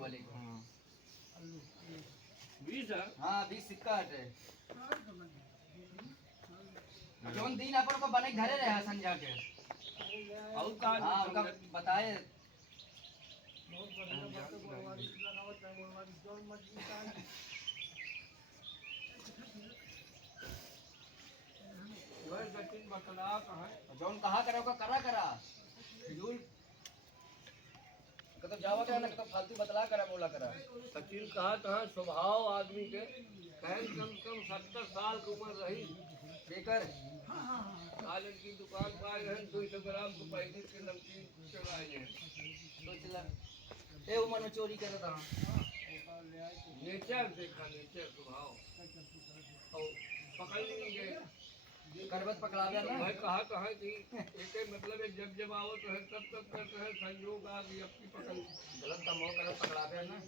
वालेकुम। 20 है। हाँ 20 सिक्का हटे जौन दिन अपन को बने घरे रहे संजा के और का हाँ उनका बताए वह सचिन बतला कहाँ जौन कहा करा होगा करा करा फिजूल तो जावा करा ना तो फालतू बतला करा बोला करा सचिन कहा कहाँ स्वभाव आदमी के कहीं कम से कम 70 साल की उम्र रही बेकर आज की दुकान पर आए हैं 200 ग्राम को पैकेट के नमकीन चलाए हैं सोच ला ए उम्र में चोरी करे था नेचर देखा नेचर स्वभाव और पकड़ नहीं गए करबत पकड़ावे ना भाई कहा कि एक मतलब है जब आवत है तब करते हैं संयोग आ गई अपनी पकड़ गलत काम हो कर पकड़ावे ना